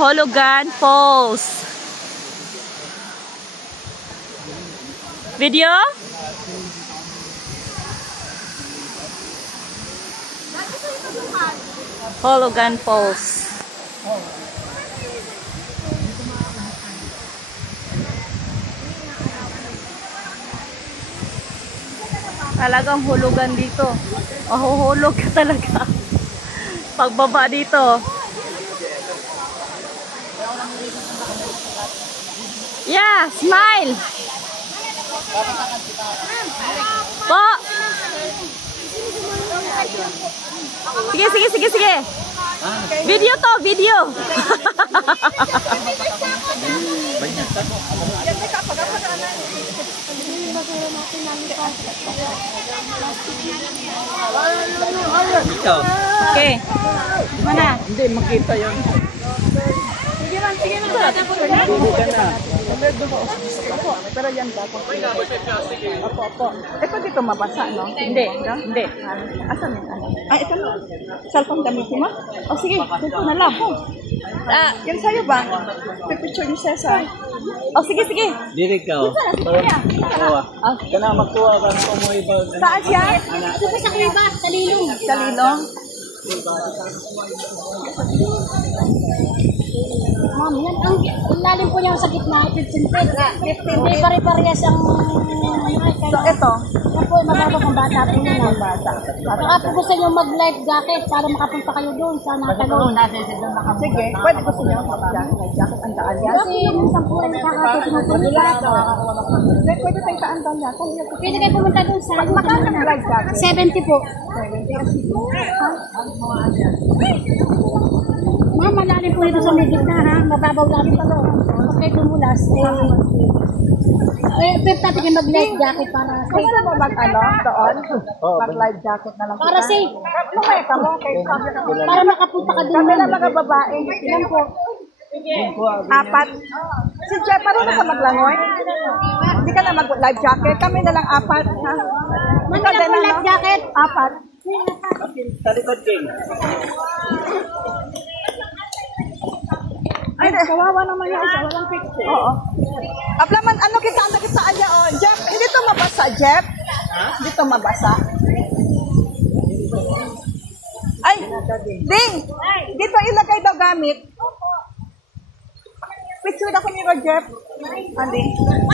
Hulugan Falls. Video? Hulugan Falls. Talagang hulugan dito. Mahuhulog ka talaga. Pagbaba dito. Yeah, smile. Po. Sige. Video to, video. Okay. Mana? Hindi makita 'yon. Sige man. Pero yan ba? Opo. Pag ito mabasa, no? Hindi. Asan yung ano? Ay, ito na. Cellphone gamitin mo? O sige, dito na lang. Yan sa'yo ba? Pipicture ni Cesar. O sige. Diri ka. Kana magtuwa ka ng umuwi ba? Saan siya? Sa Cuba, sa Lilong. Sa Lilong? Ma'am, yan ang lalim po niya sa gitna, 15 feet. Hindi pare-parehas ang So, ito? yan po, magabang ang bata po niya. Baka po gusto niyo mag-life jacket para makapunta kayo doon sa Natalon. Sige, pwede gusto niyo mag-jacket. Ang daan yan? Kasi yung isang po ay nakakatutulog. Pwede tayo sa andal yan. Pwede kayo pumunta doon sa Magkano ng life jacket? 70 po. Ma'am, malalim po dito sa may gitna ha. Mababaw lang ito. Pag kayo dumulas, pwede natin kayo mag-life jacket para safe. Gusto mo doon? Mag-life jacket na lang. Para safe. Lumaya ka mo. Para makapunta ka doon. Kami lang mga babae. Ilan po? 4. Si Jeff, parang ka maglangoy? Hindi ka na mag-life jacket. Kami na lang 4. Ha? Magkano po life jacket? 4. Sa likod king. Ay, kawawa naman yan. Walang picture. Oo. Aplaman, ano kita niya, oh. Jeff, hindi to mabasa, Jeff. Hindi to mabasa. Ay, Ding! Dito ilagay daw gamit. Picture ako ni Jeff. Andi.